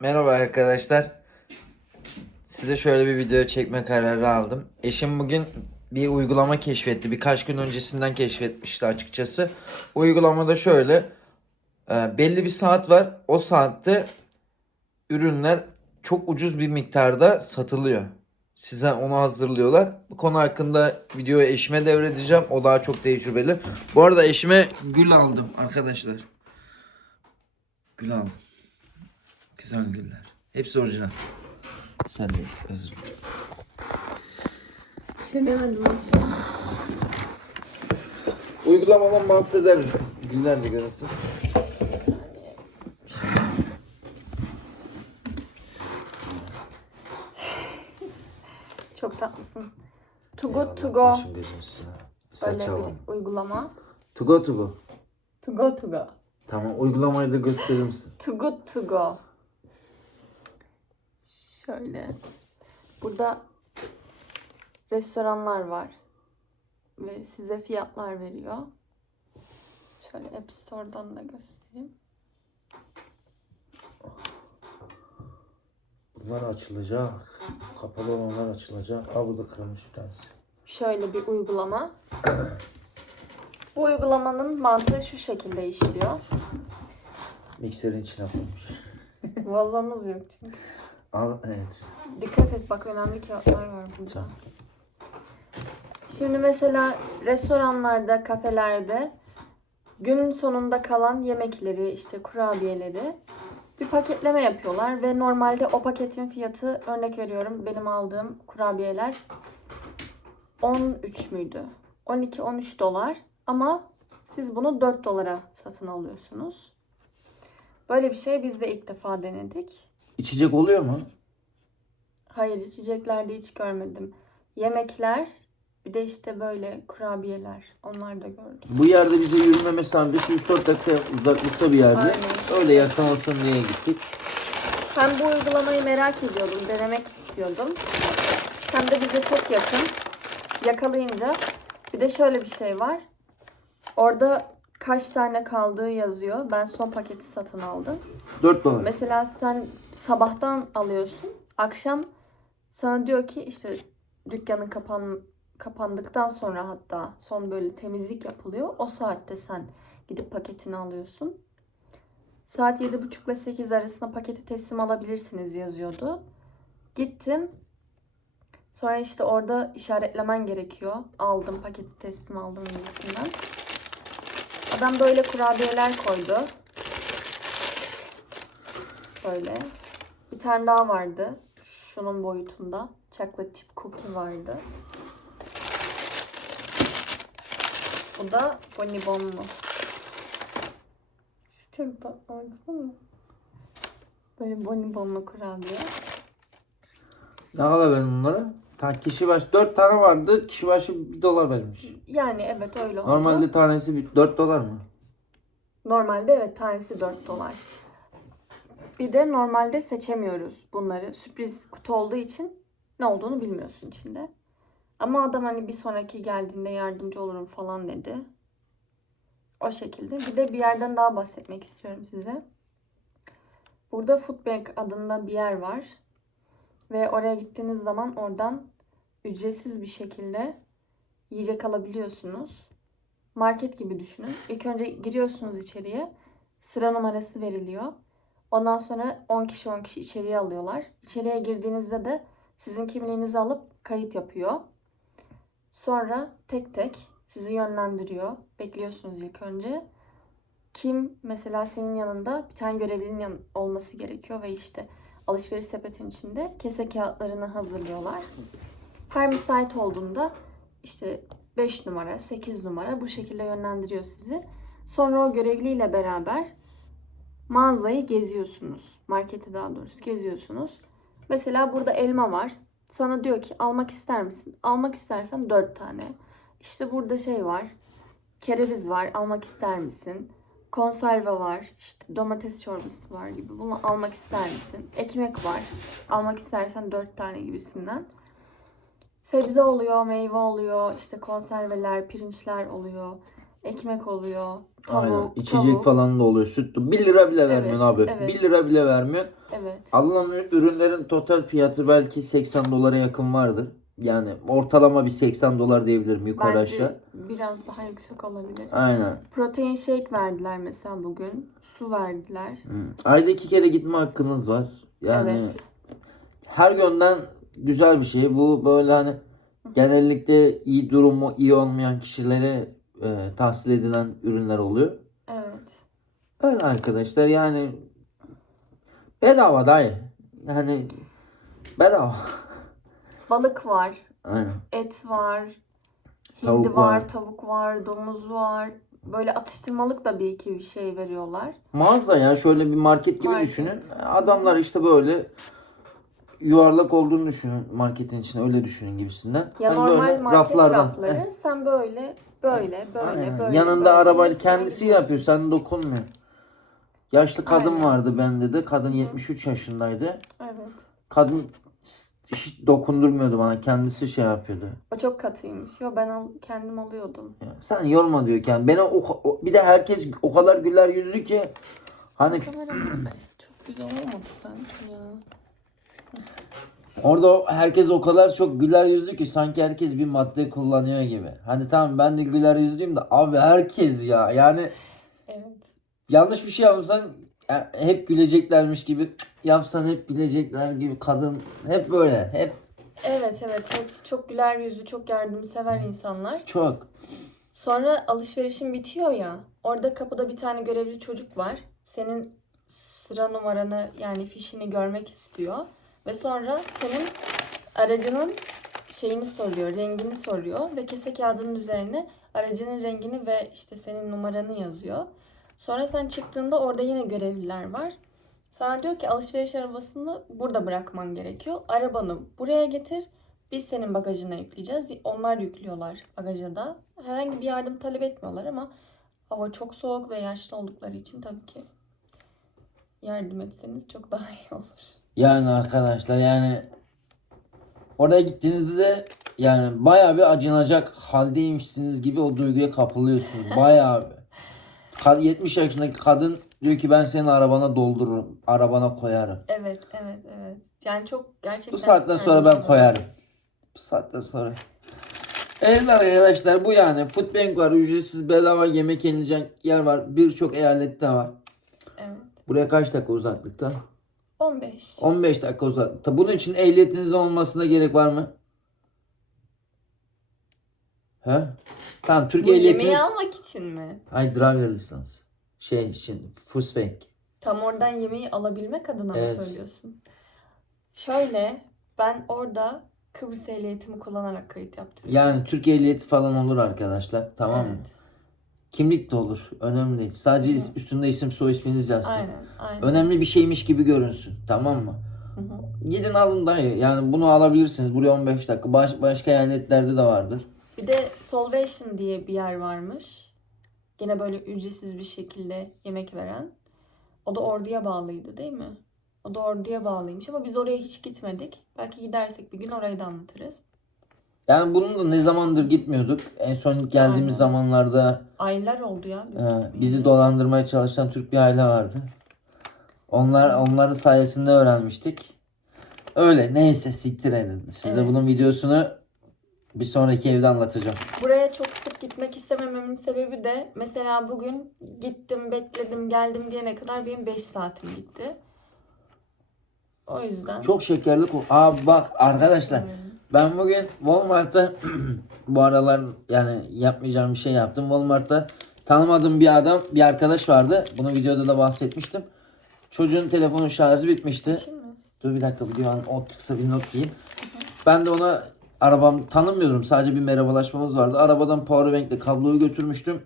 Merhaba arkadaşlar. Size şöyle bir video çekme kararı aldım. Eşim bugün bir uygulama keşfetti. Birkaç gün öncesinden keşfetmişti açıkçası. Uygulamada şöyle. e, belli bir saat var. O saatte ürünler çok ucuz bir miktarda satılıyor. Size onu hazırlıyorlar. Bu konu hakkında videoyu eşime devredeceğim. O daha çok tecrübeli. Bu arada eşime gül aldım arkadaşlar. Gül aldım. Güzel güller. Hepsi orijinal. Sen de iste, özür dilerim. Çizemedim aşağı. Uygulamadan bahseder misin? Güller de görünsün. Çok tatlısın. To go to go. Başım gözüm üstüne. Böyle Saç bir uygulama. To go to go. To go to go. Tamam uygulamayı da gösterir misin? To good to go. Şöyle. Burada restoranlar var. Ve size fiyatlar veriyor. Şöyle App Store'dan da göstereyim. Bunlar açılacak. Kapalı olanlar açılacak. Aa burada kırılmış bir tanesi. Şöyle bir uygulama. Bu uygulamanın mantığı şu şekilde işliyor. Mikserin içine koymuş. Vazomuz yok çünkü. Al evet. Dikkat et bak önemli kağıtlar var burada. Tamam. Şimdi mesela restoranlarda, kafelerde günün sonunda kalan yemekleri, işte kurabiyeleri bir paketleme yapıyorlar ve normalde o paketin fiyatı örnek veriyorum benim aldığım kurabiyeler 13 müydü? 12-13 dolar ama siz bunu 4 dolara satın alıyorsunuz. Böyle bir şey biz de ilk defa denedik. İçecek oluyor mu? Hayır içeceklerde hiç görmedim. Yemekler bir de işte böyle kurabiyeler onlar da gördüm. Bu yerde bize yürüme mesafesi 3-4 dakika uzaklıkta bir yerde. Aynen. Öyle yakın olsun diye gittik. Hem bu uygulamayı merak ediyordum, denemek istiyordum. Hem de bize çok yakın. Yakalayınca bir de şöyle bir şey var. Orada kaç tane kaldığı yazıyor. Ben son paketi satın aldım. 4 dolar. Mesela sen sabahtan alıyorsun. Akşam sana diyor ki işte dükkanın kapan kapandıktan sonra hatta son böyle temizlik yapılıyor. O saatte sen gidip paketini alıyorsun. Saat 7.30 ile 8 arasında paketi teslim alabilirsiniz yazıyordu. Gittim. Sonra işte orada işaretlemen gerekiyor. Aldım paketi teslim aldım gibisinden. Adam böyle kurabiyeler koydu. Böyle. Bir tane daha vardı. Şunun boyutunda. Chocolate chip cookie vardı. Bu da bonibonlu. Çok tatlı baksana. Böyle bonibonlu kurabiye. Ne kadar ben bunlara? Ta kişi başı 4 tane vardı. Kişi başı 1 dolar vermiş. Yani evet öyle oldu. Normalde tanesi bir- 4 dolar mı? Normalde evet tanesi 4 dolar. Bir de normalde seçemiyoruz bunları. Sürpriz kutu olduğu için ne olduğunu bilmiyorsun içinde. Ama adam hani bir sonraki geldiğinde yardımcı olurum falan dedi. O şekilde. Bir de bir yerden daha bahsetmek istiyorum size. Burada Foodbank adında bir yer var. Ve oraya gittiğiniz zaman oradan ücretsiz bir şekilde yiyecek alabiliyorsunuz market gibi düşünün. İlk önce giriyorsunuz içeriye. Sıra numarası veriliyor. Ondan sonra 10 kişi 10 kişi içeriye alıyorlar. İçeriye girdiğinizde de sizin kimliğinizi alıp kayıt yapıyor. Sonra tek tek sizi yönlendiriyor. Bekliyorsunuz ilk önce. Kim mesela senin yanında bir tane görevlinin olması gerekiyor ve işte alışveriş sepetin içinde kese kağıtlarını hazırlıyorlar. Her müsait olduğunda işte 5 numara, 8 numara bu şekilde yönlendiriyor sizi. Sonra o görevliyle beraber mağazayı geziyorsunuz. Marketi daha doğrusu geziyorsunuz. Mesela burada elma var. Sana diyor ki almak ister misin? Almak istersen 4 tane. İşte burada şey var. Kereviz var. Almak ister misin? Konserve var. İşte domates çorbası var gibi. Bunu almak ister misin? Ekmek var. Almak istersen 4 tane gibisinden. Sebze oluyor, meyve oluyor, işte konserveler, pirinçler oluyor. ekmek oluyor, tavuk, Aynen. İçecek tavuk. falan da oluyor. Sütlü. 1 lira bile vermiyorsun abi. evet. 1 lira bile vermiyorsun. Evet. Alınan ürünlerin total fiyatı belki 80 dolara yakın vardır. Yani ortalama bir 80 dolar diyebilirim yukarı Bence aşağı. biraz daha yüksek olabilir. Aynen. Protein shake verdiler mesela bugün. Su verdiler. Hı. Ayda iki kere gitme hakkınız var. Yani Evet. her yönden güzel bir şey. Bu böyle hani genellikle iyi durumu iyi olmayan kişilere e, tahsil edilen ürünler oluyor. Evet. Öyle arkadaşlar yani bedava dayı. Yani bedava. Balık var, Aynen. et var, hindi Tavuk var, var. tavuk var, domuz var. Böyle atıştırmalık da bir iki bir şey veriyorlar. Mağaza ya şöyle bir market gibi Market. düşünün. Adamlar işte böyle yuvarlak olduğunu düşünün marketin içinde öyle düşünün gibisinden. Ya Hani normal böyle market raflardan. rafları Heh. sen böyle böyle böyle Aynen. böyle. Yanında böyle arabayla hepsine kendisi gidiyorsun. yapıyor. Sen dokunmuyor. Yaşlı kadın Aynen. vardı bende de. Kadın 73 yaşındaydı. Evet. Kadın hiç dokundurmuyordu bana. Kendisi şey yapıyordu. O çok katıymış. Yo ben al, kendim alıyordum. Ya sen yorma diyorken beni o, o- bir de herkes o kadar güler yüzlü ki hani çok güzel olmadı sanki ya. orada herkes o kadar çok güler yüzlü ki sanki herkes bir madde kullanıyor gibi. Hani tamam ben de güler yüzlüyüm de abi herkes ya yani Evet. yanlış bir şey yapsan ya, hep güleceklermiş gibi yapsan hep gülecekler gibi kadın hep böyle hep Evet evet hepsi çok güler yüzlü, çok yardımsever insanlar. çok. Sonra alışverişin bitiyor ya. Orada kapıda bir tane görevli çocuk var. Senin sıra numaranı yani fişini görmek istiyor. Ve sonra senin aracının şeyini soruyor, rengini soruyor. Ve kese kağıdının üzerine aracının rengini ve işte senin numaranı yazıyor. Sonra sen çıktığında orada yine görevliler var. Sana diyor ki alışveriş arabasını burada bırakman gerekiyor. Arabanı buraya getir. Biz senin bagajına yükleyeceğiz. Onlar yüklüyorlar bagaja da. Herhangi bir yardım talep etmiyorlar ama hava çok soğuk ve yaşlı oldukları için tabii ki yardım etseniz çok daha iyi olur. Yani arkadaşlar yani oraya gittiğinizde de yani bayağı bir acınacak haldeymişsiniz gibi o duyguya kapılıyorsunuz. Bayağı bir. Ka- 70 yaşındaki kadın diyor ki ben senin arabana doldururum. Arabana koyarım. Evet, evet, evet. Yani çok gerçekten Bu saatten sonra ben koyarım. Bu saatten sonra. Evet arkadaşlar bu yani. Foodbank var. Ücretsiz bedava yemek yenilecek yer var. Birçok eyalette var. Evet. Buraya kaç dakika uzaklıkta? 15. 15 dakika uzaklıkta. Bunun için ehliyetinizin olmasına gerek var mı? He? Tamam Türk Bu ehliyetiniz... yemeği almak için mi? Hayır driver lisans. Şey şimdi Foodbank. Tam oradan yemeği alabilmek adına mı Evet. söylüyorsun? Şöyle ben orada Kıbrıs ehliyetimi kullanarak kayıt yaptırıyorum. Yani Türk ehliyeti falan olur arkadaşlar. Tamam mı? Evet. Kimlik de olur. Önemli değil. Sadece is- üstünde isim soy isminiz yazsın. Aynen, aynen. Önemli bir şeymiş gibi görünsün. Tamam mı? Hı hı. Gidin alın dayı. Yani bunu alabilirsiniz. Buraya 15 dakika. Baş, başka eyaletlerde de vardır. Bir de Solvation diye bir yer varmış. Gene böyle ücretsiz bir şekilde yemek veren. O da orduya bağlıydı değil mi? O da orduya bağlıymış ama biz oraya hiç gitmedik. Belki gidersek bir gün orayı da anlatırız. Yani bunun da ne zamandır gitmiyorduk. En son geldiğimiz Aynen. zamanlarda Aylar oldu ya. Biz e, bizi dolandırmaya çalışan Türk bir aile vardı. Onlar onların sayesinde öğrenmiştik. Öyle neyse siktir edin. Size Evet. bunun videosunu bir sonraki evde anlatacağım. Buraya çok sık gitmek istemememin sebebi de mesela bugün gittim, bekledim, geldim diyene kadar benim 5 saatim gitti. O yüzden. Çok şekerli ko- Aa bak arkadaşlar. Ben bugün Walmart'ta bu aralar yani yapmayacağım bir şey yaptım. Walmart'ta tanımadığım bir adam, bir arkadaş vardı. Bunu videoda da bahsetmiştim. Çocuğun telefonu şarjı bitmişti. Kim mi? Dur bir dakika video an o kısa bir not diyeyim. Ben de ona arabam tanımıyorum. Sadece bir merhabalaşmamız vardı. Arabadan powerbank'le kabloyu götürmüştüm.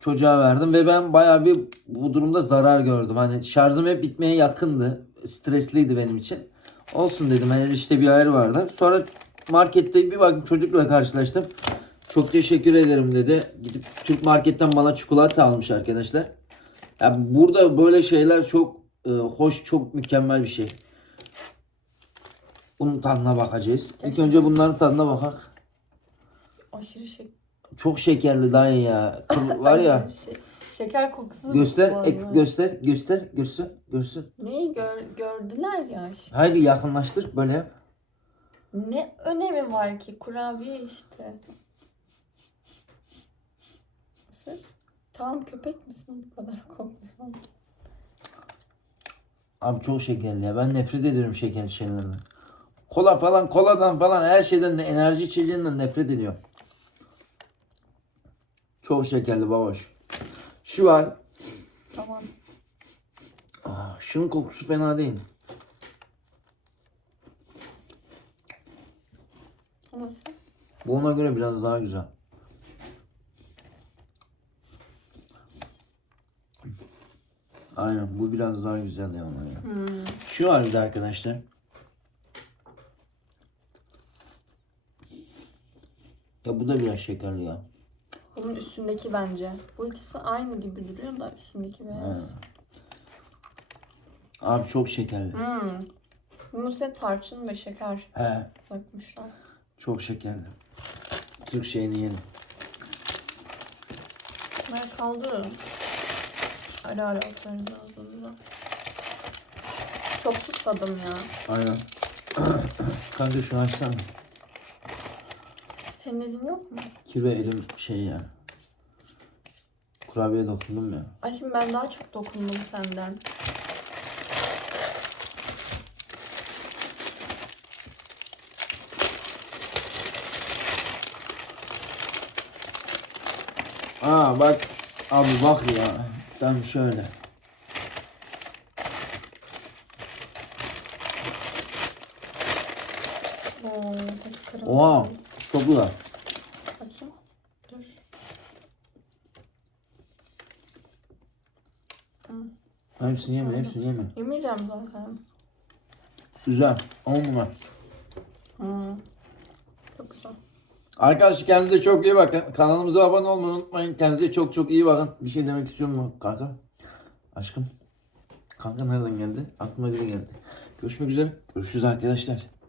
Çocuğa verdim ve ben bayağı bir bu durumda zarar gördüm. Hani şarjım hep bitmeye yakındı. Stresliydi benim için. Olsun dedim. Hani işte bir ayarı vardı. Sonra markette bir baktım çocukla karşılaştım. Çok teşekkür ederim dedi. Gidip Türk marketten bana çikolata almış arkadaşlar. Ya burada böyle şeyler çok e, hoş, çok mükemmel bir şey. Bunun tadına bakacağız. İlk önce bunların tadına bakak. Aşırı şey. Çok şekerli dayı ya. Kır- var ya. Şey- şeker kokusu Göster, ek- göster, göster, görsün, görsün. Neyi gör, gördüler ya. işte. Hayır yakınlaştır böyle yap. Ne önemi var ki kurabiye işte. Nasıl? Tamam köpek misin bu kadar kokmuyor. Abi çok şekerli ya. Ben nefret ediyorum şekerli şeylerden. Kola falan, koladan falan her şeyden de enerji içeceğinden nefret ediyorum. Çok şekerli baboş. Şu var. Tamam. Ah, şunun kokusu fena değil. Nasıl? Bu ona göre biraz daha güzel. Aynen bu biraz daha güzel ya ona göre. Hmm. Şu var bir de arkadaşlar. Ya bu da biraz şekerli ya. Bunun üstündeki bence. Bu ikisi aynı gibi duruyor da üstündeki beyaz. Ha. Abi çok şekerli. Hmm. Bunun üstüne tarçın ve şeker He, dökmüşler. çok şekerli. Türk şeyini yiyelim. Ben kaldırırım. Ara ara atarım ağzımda. Çok susadım ya. Aynen. Kanka şunu açsana. Senin elin yok mu? Kirve elim şey ya. Kurabiye dokundum ya. Ay şimdi ben daha çok dokundum senden. Aa bak. Abi bak ya. Ben şöyle. Oo. Oha. Çok güzel. Bakayım. Dur. Hepsini yeme, hepsini yeme. Yemeyeceğim zaten. Güzel. 10 numara. Çok güzel. Arkadaşlar kendinize çok iyi bakın. Kanalımıza abone olmayı unutmayın. Kendinize çok çok iyi bakın. Bir şey demek istiyor mu kanka? Aşkım. Kanka nereden geldi? Aklıma biri geldi. Görüşmek üzere. Görüşürüz arkadaşlar.